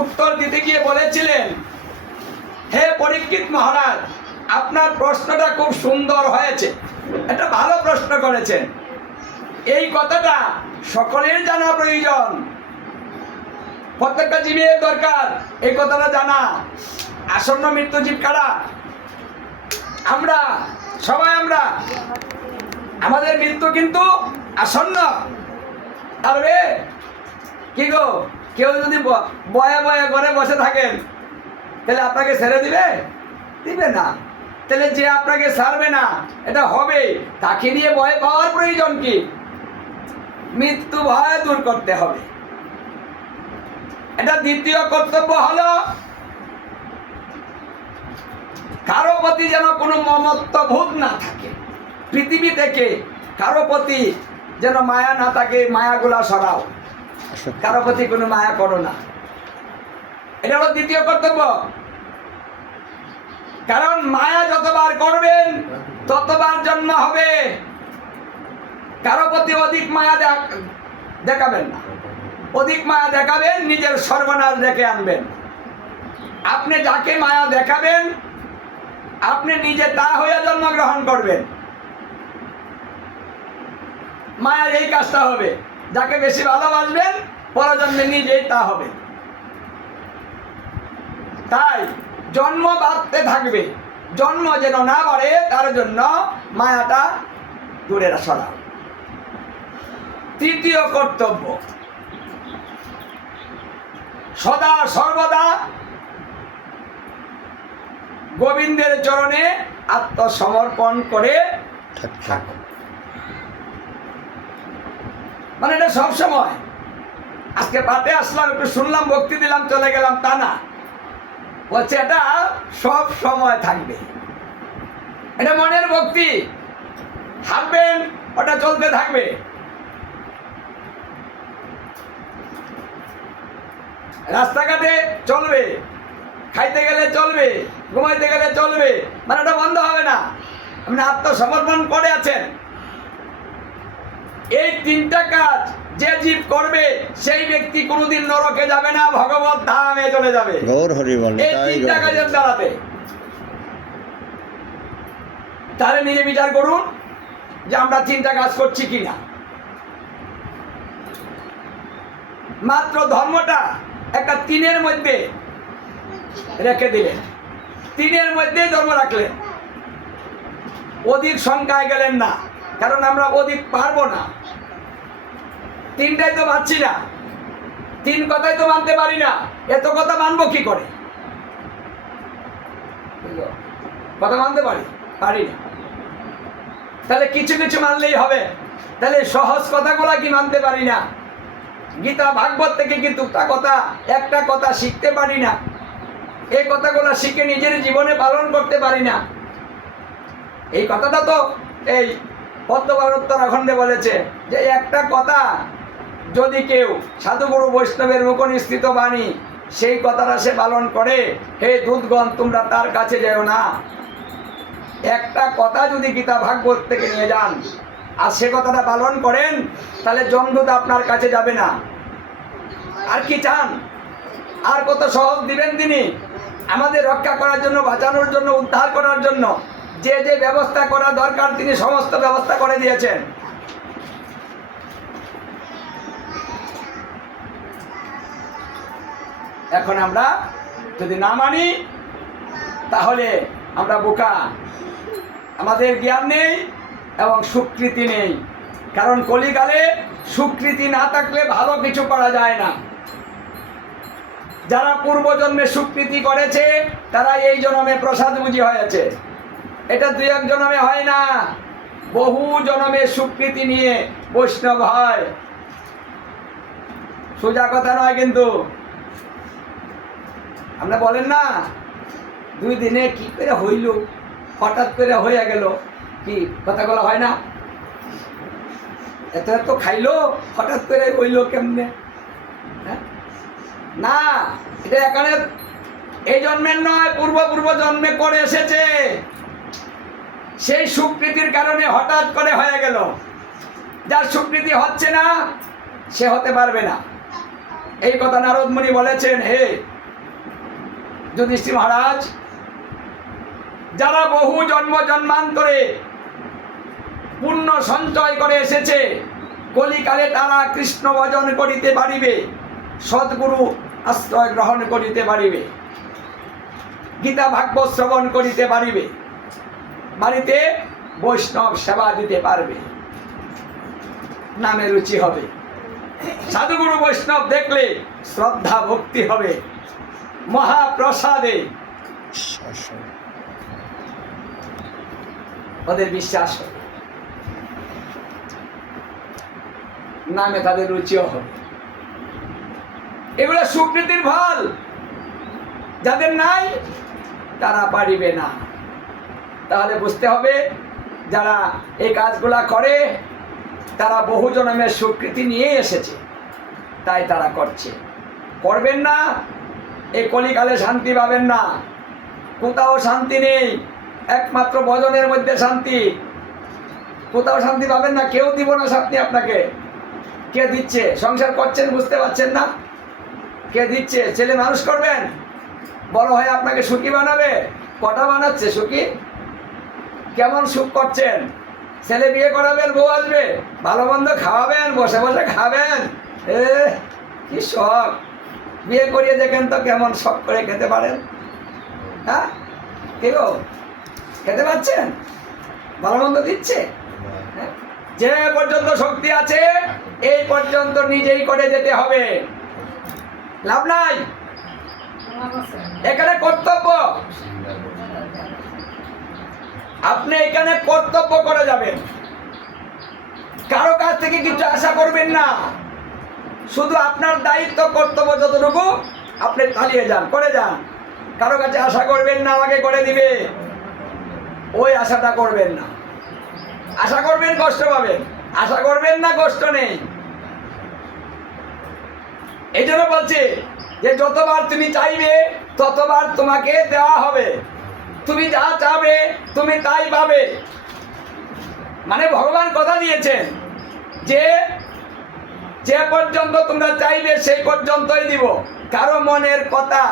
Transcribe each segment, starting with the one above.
উত্তর দিতে গিয়ে বলেছিলেন, হে পরীক্ষিত মহারাজ, আপনার প্রশ্নটা খুব সুন্দর হয়েছে, একটা ভালো প্রশ্ন করেছেন। এই কথাটা সকলের জানা প্রয়োজন, প্রত্যেকটা জীবের দরকার এই কথাটা জানা। আসন্ন মৃত্যু জীব কারা? আমরা সবাই। আমাদের মৃত্যু কিন্তু আসন্ন। পারবে কি গো? কেউ যদি বয়ে বয়ে ঘরে বসে থাকেন, তাহলে আপনাকে ছেড়ে দিবে না। তাহলে যে আপনাকে ছাড়বে না, এটা হবে, তাকে নিয়ে ভয় পাওয়ার প্রয়োজন কি? মৃত্যু ভয় দূর করতে হবে। এটা দ্বিতীয় কর্তব্য হলো, কারো প্রতি যেন কোনো মমত্ববোধ না থাকে। পৃথিবী থেকে কারো প্রতি যেন মায়া না থাকে, মায়াগুলা সরাও। কারো প্রতি কোনো মায়া করো না, এটা হলো দ্বিতীয় কর্তব্য। কারণ মায়া যতবার করবেন ততবার জন্ম হবে। কারো প্রতি অধিক মায়া দেখাবেন না। অধিক মায়া দেখাবেন, নিজের সর্বনাশ ডেকে আনবেন। আপনি যাকে মায়া দেখাবেন, আপনি নিজে তা হয়ে জন্মগ্রহণ করবেন। মায়ার এই কাজটা হবে, যাকে বেশি ভালোবাসবেন পরজন্মে নিজেই তা হবে। তাই জন্ম বাড়তে থাকবে, জন্ম যেন না বাড়ে তার জন্য মায়াটা দূরে সরাও। তৃতীয় কর্তব্য, সদা সর্বদা গোবিন্দের চরণে আত্মসমর্পণ করে থাকো। মানে এটা সব সময়। আজকে পাঠে আসলাম, একটু শুনলাম, ভক্তি দিলাম, চলে গেলাম, তা না। বলছে এটা সব সময় থাকবে। এটা মনের ভক্তি। হাঁটবেন, ওটা চলতে থাকবে। রাস্তাঘাটে চলবে, খাইতে গেলে চলবে, ঘুমাইতে গেলে চলবে, মানে ওটা বন্ধ হবে না। আপনি আত্মসমর্পণ করে আছেন। এই তিনটা কাজ যে জীব করবে, সেই ব্যক্তি কোনোদিন নরকে যাবে না, ভগবত ধামে চলে যাবে। এই তিনটা কাজের দ্বারাতে। তাহলে নিজে বিচার করুন যে আমরা তিনটা কাজ করছি কিনা। মাত্র ধর্মটা একটা তিনের মধ্যে রেখে দিলেন, তিনের মধ্যেই ধর্ম রাখলেন, অধিক সংখ্যায় গেলেন না। কারণ আমরা অধিক পারবো না। তিনটাই তো মানছি না, তিন কথাই তো মানতে পারি না। এত কথা মানবো কি করে? কথা মানতে পারি না। তাহলে কিছু কিছু মানলেই হবে। তাহলে সহজ কথাগুলা কি মানতে পারি না? গীতা ভাগবত থেকে কিন্তু একটা কথা শিখতে পারি না। এই কথাগুলো শিখে নিজের জীবনে পালন করতে পারি না। এই কথাটা তো এই পদ্মবার উত্তরাখণ্ডে বলেছে যে একটা কথা যদি কেউ সাধুগুরু বৈষ্ণবের মুখ নিঃসৃত বাণী, সেই কথাটা সে পালন করে, হে দূতগণ তোমরা তার কাছে যেও না। একটা কথা যদি গীতা ভাগবত থেকে নিয়ে যান আর সে কথাটা পালন করেন, তাহলে যমদূত আপনার কাছে যাবে না। আর কি চান? আর কত সহজ দিবেন তিনি আমাদের রক্ষা করার জন্য, বাঁচানোর জন্য, উদ্ধার করার জন্য যে যে ব্যবস্থা করা দরকার তিনি সমস্ত ব্যবস্থা করে দিয়েছেন। এখন আমরা যদি না মানি তাহলে আমরা বোকা। আমাদের জ্ঞান নেই এবং স্বীকৃতি নেই। কারণ কলিকালে স্বীকৃতি না থাকলে ভালো কিছু করা যায় না। যারা পূর্বজন্মে স্বীকৃতি করেছে তারা এই জন্মে প্রসাদ বুঝি হয়েছে। এটা দুই এক জন্মে হয় না, বহু জন্মে স্বীকৃতি নিয়ে বৈষ্ণব হয়। সোজা কথা নয় কিন্তু। আমরা বলেন না 2 দিনে কি করে হইল, হঠাৎ করে হয়ে গেল, কি কথাগুলো হয় না? এত এত খাইলো, হঠাৎ করে হইল কেমনে? না, এটা এখানে এই জন্মের নয়, পূর্ব জন্মে করে এসেছে। সেই স্বীকৃতির কারণে হঠাৎ করে হয়ে গেল। যার স্বীকৃতি হচ্ছে না সে হতে পারবে না। এই কথা নারদ মুনি বলেছেন, হে যুধিষ্ঠির মহারাজ, যারা বহু জন্ম জন্মান্তরে পুণ্য সঞ্চয় করে এসেছে, কলিকালে তারা কৃষ্ণ ভজন করিতে পারিবে, সদ্গুরু আশ্রয় গ্রহণ করিতে পারিবে, গীতা ভাগবত শ্রবণ করিতে পারিবে, বাড়িতে বৈষ্ণব সেবা দিতে পারবে, নামে রুচি হবে, সাধুগুরু বৈষ্ণব দেখলে শ্রদ্ধা ভক্তি হবে, মহাপ্রসাদে ওদের বিশ্বাস হবে, নামে তাদের রুচিও হবে। এগুলো সুকৃতির ফল, যাদের নাই তারা পারিবে না। তাহলে বুঝতে হবে, যারা এই কাজগুলা করে তারা বহু জন্মের সুকৃতি নিয়ে এসেছে, তাই তারা করছে। করবেন না, এই কলিকালে শান্তি পাবেন না, কোথাও শান্তি নেই, একমাত্র ভজনের মধ্যে শান্তি। কোথাও শান্তি পাবেন না, কেউ দিব না শান্তি আপনাকে। কে দিচ্ছে? সংসার করছেন, বুঝতে পারছেন না? কে দিচ্ছে? ছেলে মানুষ করবেন, বড় হয়ে আপনাকে সুখী বানাবে। কটা বানাচ্ছে সুখী? কেমন সুখ করছেন? ছেলে বিয়ে করাবেন, বউ আসবে, ভালো মন্দ খাওয়াবেন, বসে বসে খাবেন, কি শখ! বিয়ে করিয়ে দেখেন তো কেমন শখ করে খেতে পারেন। হ্যাঁ, কেউ খেতে পাচ্ছেন? ভালো মন্দ দিচ্ছে? হ্যাঁ? যে পর্যন্ত শক্তি আছে এই পর্যন্ত নিজেই করে যেতে হবে, লাভ নাই। এখানে কর্তব্য, আপনি এখানে কর্তব্য করে যাবেন, কারো কাছ থেকে কিছু আশা করবেন না। শুধু আপনার দায়িত্ব কর্তব্য যতটুকু আপনি চালিয়ে যান, করে যান। কারো কাছে আশা করবেন না আমাকে করে দিবে, ওই আশাটা করবেন না। আশা করবেন কষ্ট পাবেন, আশা করবেন না কষ্ট নেই। এই জন্য বলছি যে যতবার তুমি চাইবে ততবার তোমাকে দেওয়া হবে, তুমি যা চাবে তুমি তাই পাবে। মানে ভগবান কথা দিয়েছেন যে যে পর্যন্ত তোমরা চাইবে সেই পর্যন্তই দিব, কারো মনের কথা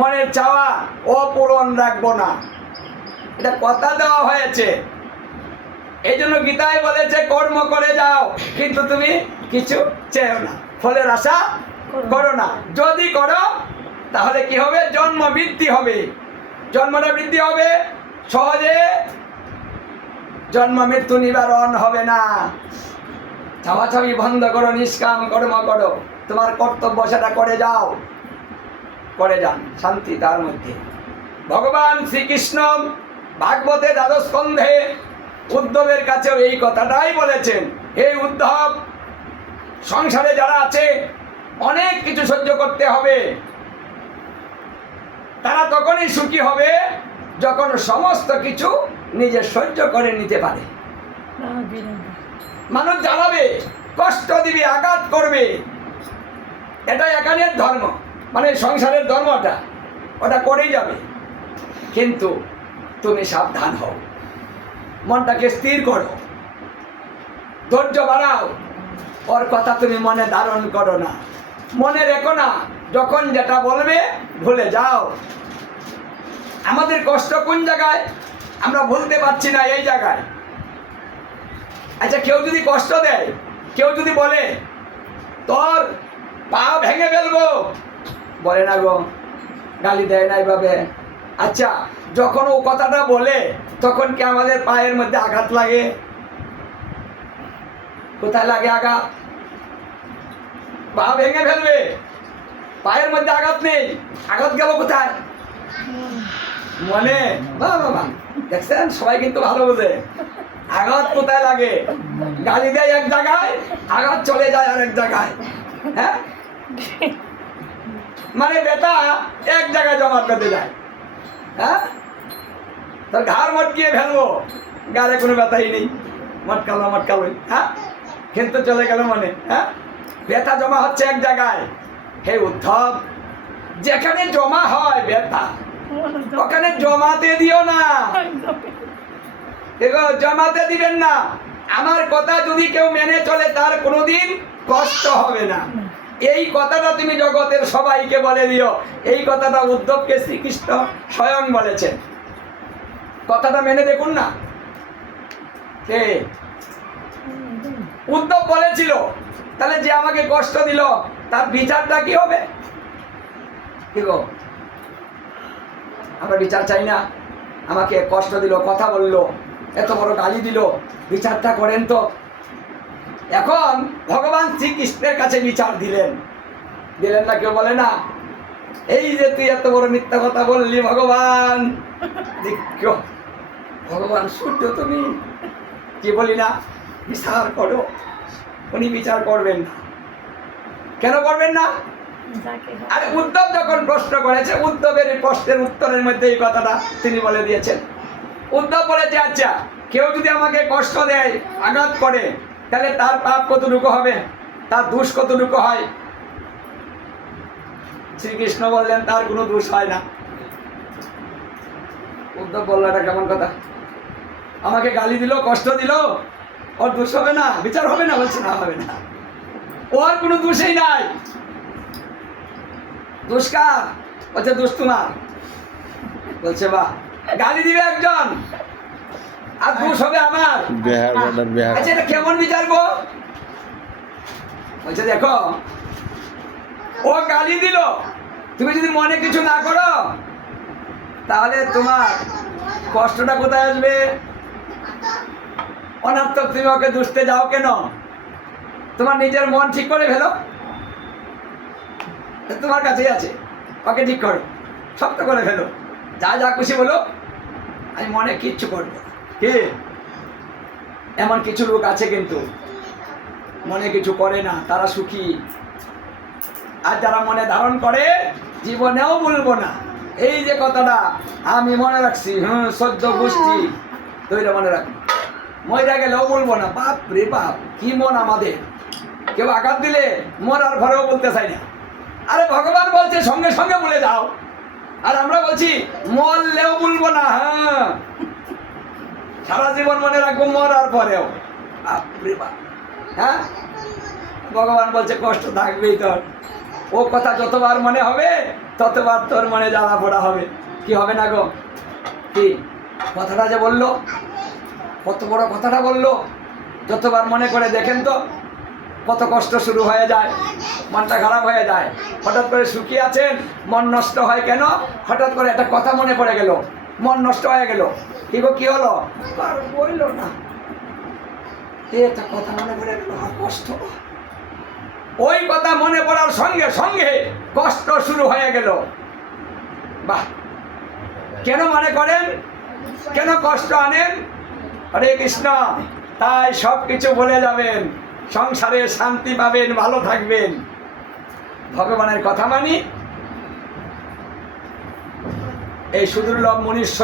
মনের চাওয়া অপূরণ রাখবো না, এটা কথা দেওয়া হয়েছে। এই জন্য গীতায় বলেছে কর্ম করে যাও, কিন্তু তুমি কিছু চেও না, ফলের আশা করো না। যদি করো তাহলে কি হবে? জন্ম বৃদ্ধি হবে, জন্মটা বৃদ্ধি হবে, সহজে জন্ম মৃত্যু নিবারণ হবে না। ছাওয়াছাবি বন্ধ করো, নিষ্কাম কর্ম করো, তোমার কর্তব্য সেটা করে যাও, করে যান, শান্তি তার মধ্যে। ভগবান শ্রীকৃষ্ণ ভাগবতে দ্বাদশ স্কন্ধে উদ্ধবের কাছেও এই কথাটাই বলেছেন, এই উদ্ধব, সংসারে যারা আছে অনেক কিছু সহ্য করতে হবে, তারা তখনই সুখী হবে যখন সমস্ত কিছু নিজে সহ্য করে নিতে পারে। মানুষ জ্বালাবে, কষ্ট দিবে, আঘাত করবে, এটা এখানের ধর্ম, মানে সংসারের ধর্মটা, ওটা করেই যাবে। কিন্তু তুমি সাবধান হও, মনটাকে স্থির করো, ধৈর্য বাড়াও, ওর কথা তুমি মনে ধারণ করো না, মনে রেখো না। যখন যেটা বলবে ভুলে যাও। আমাদের কষ্ট কোন জায়গায়? আমরা ভুলতে পারছি না এই জায়গায়। আচ্ছা, কেউ যদি কষ্ট দেয়, কেউ যদি বলে তোর পা ভেঙে ফেলবো, বলে না গো, গালি দেয় না এইভাবে। আচ্ছা, যখন ও কথাটা বলে তখন কি আমাদের পায়ের মধ্যে আঘাত লাগে? কোথায় লাগে আঘাত? পা ভেঙে ফেলবে, পায়ের মধ্যে আঘাত নেই, আঘাত গেল কোথায়? মনে। বাবা, দেখছেন, সবাই কিন্তু ভালো বোঝে। আঘাত কোথায় লাগে? গালি দেয় এক জায়গায়, আঘাত চলে যায় আরেক জায়গায়। হ্যাঁ, মানে ব্যথা এক জায়গায় জমা পেতে যায়। হ্যাঁ, তোর ঘাড় মটকিয়ে ফেলবো, গাড়ে কোনো ব্যথাই নেই, মটকালো। হ্যাঁ, কিন্তু চলে গেল মনে। হ্যাঁ, ব্যথা জমা হচ্ছে এক জায়গায়। হে উদ্ধব, যেখানে জমা হয় ব্যথা, ওখানে জমাতে দিও না, জমাতে দিবেন না। আমার কথা যদি কেউ মেনে চলে তার কোনোদিন কষ্ট হবে না। এই কথাটা তুমি জগতের সবাইকে বলে দিও। এই কথাটা উদ্ধবকে শ্রীকৃষ্ণ স্বয়ং বলেছেন। কথাটা মেনে দেখুন না। কে? উদ্ধব বলেছিল, তাহলে যে আমাকে কষ্ট দিল তার বিচারটা কি হবে? কি গো, আমরা বিচার চাই না? আমাকে কষ্ট দিল, কথা বললো, এত বড় গালি দিল, বিচারটা করেন তো। এখন ভগবান শ্রীকৃষ্ণের কাছে বিচার দিলেন না? কেউ বলে না এই যে তুই এত বড় মিথ্যা কথা বললি ভগবান, ভগবান সূর্য তুমি কি বলি না, বিচার করো। উনি বিচার করবেন না। কেন করবেন না? আরে উদ্ধব যখন প্রশ্ন করেছে, উদ্ধবের প্রশ্নের উত্তরের মধ্যে এই কথাটা তিনি বলে দিয়েছেন। উদ্ধব বলেছে, আচ্ছা কেউ যদি আমাকে কষ্ট দেয়, আঘাত করে, তাহলে তার পাপ কতটুকু হবে, তার দোষ কতটুকু হয়? শ্রীকৃষ্ণ বললেন তার কোনো দোষ হয় না। উদ্ধব বলল, এটা কেমন কথা? আমাকে গালি দিল, কষ্ট দিল, ওর দোষ হবে না, বিচার হবে না? বলছে না, হবে না। ওর কোনো দোষই নাই। দোষ কার? বলছে দোষ তোমার। বলছে বাহ, গালি দিবে একজন আর দোষ হবে আমার। আচ্ছা এটা কেমন বিচার গো? বলছে দেখো, ও গালি দিল, তুমি যদি মনে কিছু না করো তাহলে তোমার কষ্টটা কোথায় আসবে? অনর্থক তুমি ওকে দুষতে যাও কেন? তোমার নিজের মন ঠিক করে ফেলো, তোমার কাছেই আছে, ওকে ঠিক করো, শক্ত করে ফেলো, যা যা খুশি বলো, আমি মনে কিচ্ছু করবো। কি এমন কিছু লোক আছে কিন্তু মনে কিছু করে না, তারা সুখী। আর যারা মনে ধারণ করে, জীবনেও বলবো না এই যে কথাটা আমি মনে রাখছি, সহ্য গোষ্ঠী তৈরি মনে রাখি, মরে গেলেও বলবো না। বাপ রে বাপ, কি মন আমাদের! কেউ আঘাত দিলে মরার ঘরেও বলতে চাই না। আরে ভগবান বলছে সঙ্গে সঙ্গে বলে যাও, আর আমরা বলছি মরলেও বলবো না। হ্যাঁ, সারা জীবন মনে রাখবো, মরার পরেও। বাপ রে বাপ। হ্যাঁ, ভগবান বলছে কষ্ট থাকবেই তোর। ও কথা যতবার মনে হবে ততবার তোর মনে জ্বালা পোড়া হবে। কি হবে না গো? কি কথাটা যে বললো, কত বড় কথাটা বললো, যতবার মনে করে দেখেন তো কত কষ্ট শুরু হয়ে যায়, মনটা খারাপ হয়ে যায়। হঠাৎ করে সুখী আছেন, মন নষ্ট হয় কেন? হঠাৎ করে একটা কথা মনে পড়ে গেল, মন নষ্ট হয়ে গেল। কি গো, কি হলো? আর বলল না, এটা কথা মনে পড়ে গেল, আর কষ্ট। ওই কথা মনে পড়ার সঙ্গে সঙ্গে কষ্ট শুরু হয়ে গেল। বাহ, কেন মনে করেন? কেন কষ্ট আনেন? হরে কৃষ্ণ। তাই সব কিছু বলে যাবেন, সংসারে শান্তি পাবেন, ভালো থাকবেন। ভগবানের কথা মানি। এই সুদুর্লভ মনুষ্য